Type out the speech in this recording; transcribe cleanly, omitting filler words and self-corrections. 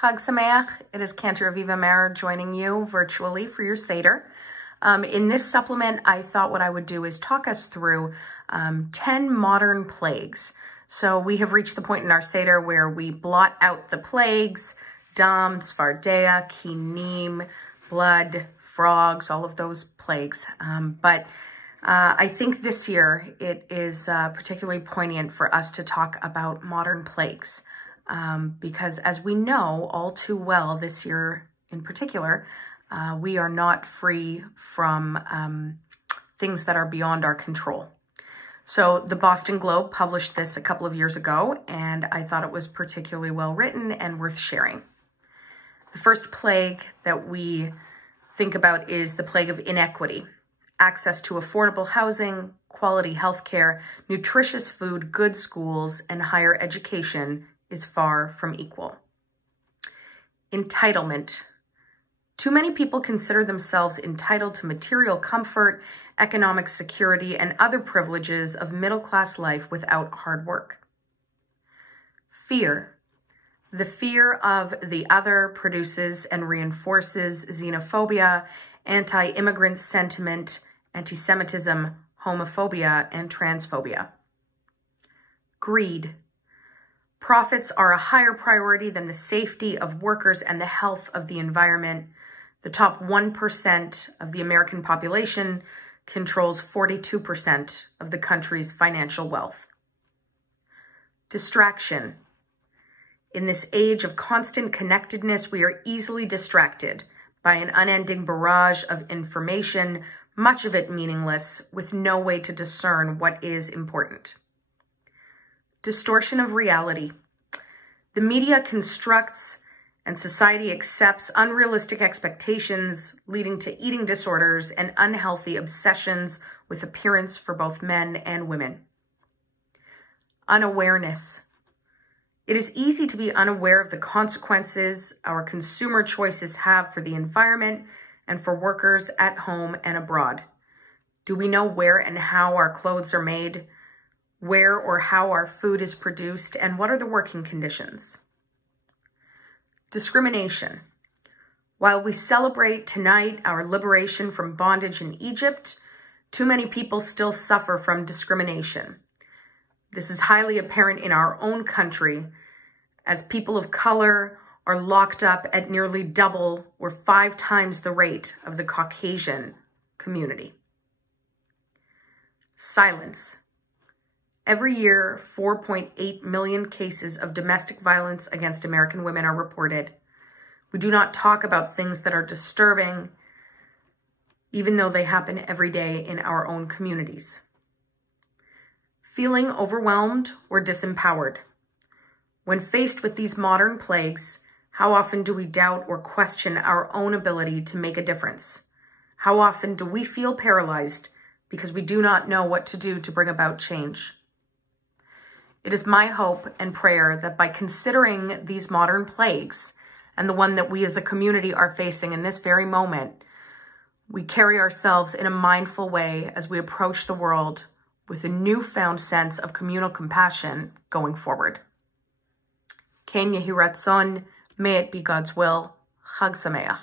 Chag Sameach. It is Cantor Aviva Marer joining you virtually for your Seder. In this supplement, I thought what I would do is talk us through 10 modern plagues. So we have reached the point in our Seder where we blot out the plagues, dam, tzfardea, kinim, blood, frogs, all of those plagues. But I think this year it is particularly poignant for us to talk about modern plagues. Because as we know all too well this year in particular, we are not free from things that are beyond our control. So the Boston Globe published this a couple of years ago, and I thought it was particularly well written and worth sharing. The first plague that we think about is the plague of inequity. Access to affordable housing, quality healthcare, nutritious food, good schools, and higher education is far from equal. Entitlement. Too many people consider themselves entitled to material comfort, economic security, and other privileges of middle-class life without hard work. Fear. The fear of the other produces and reinforces xenophobia, anti-immigrant sentiment, anti-Semitism, homophobia, and transphobia. Greed. Profits are a higher priority than the safety of workers and the health of the environment. The top 1% of the American population controls 42% of the country's financial wealth. Distraction. In this age of constant connectedness, we are easily distracted by an unending barrage of information, much of it meaningless, with no way to discern what is important. Distortion of reality. The media constructs and society accepts unrealistic expectations, leading to eating disorders and unhealthy obsessions with appearance for both men and women. Unawareness. It is easy to be unaware of the consequences our consumer choices have for the environment and for workers at home and abroad. Do we know where and how our clothes are made, where or how our food is produced, and what are the working conditions? Discrimination. While we celebrate tonight our liberation from bondage in Egypt, too many people still suffer from discrimination. This is highly apparent in our own country, as people of color are locked up at nearly double or 5 times the rate of the Caucasian community. Silence. Every year, 4.8 million cases of domestic violence against American women are reported. We do not talk about things that are disturbing, even though they happen every day in our own communities. Feeling overwhelmed or disempowered. When faced with these modern plagues, how often do we doubt or question our own ability to make a difference? How often do we feel paralyzed because we do not know what to do to bring about change? It is my hope and prayer that by considering these modern plagues and the one that we as a community are facing in this very moment, we carry ourselves in a mindful way as we approach the world with a newfound sense of communal compassion going forward. Ken Yehi Ratzon, may it be God's will. Chag Sameach.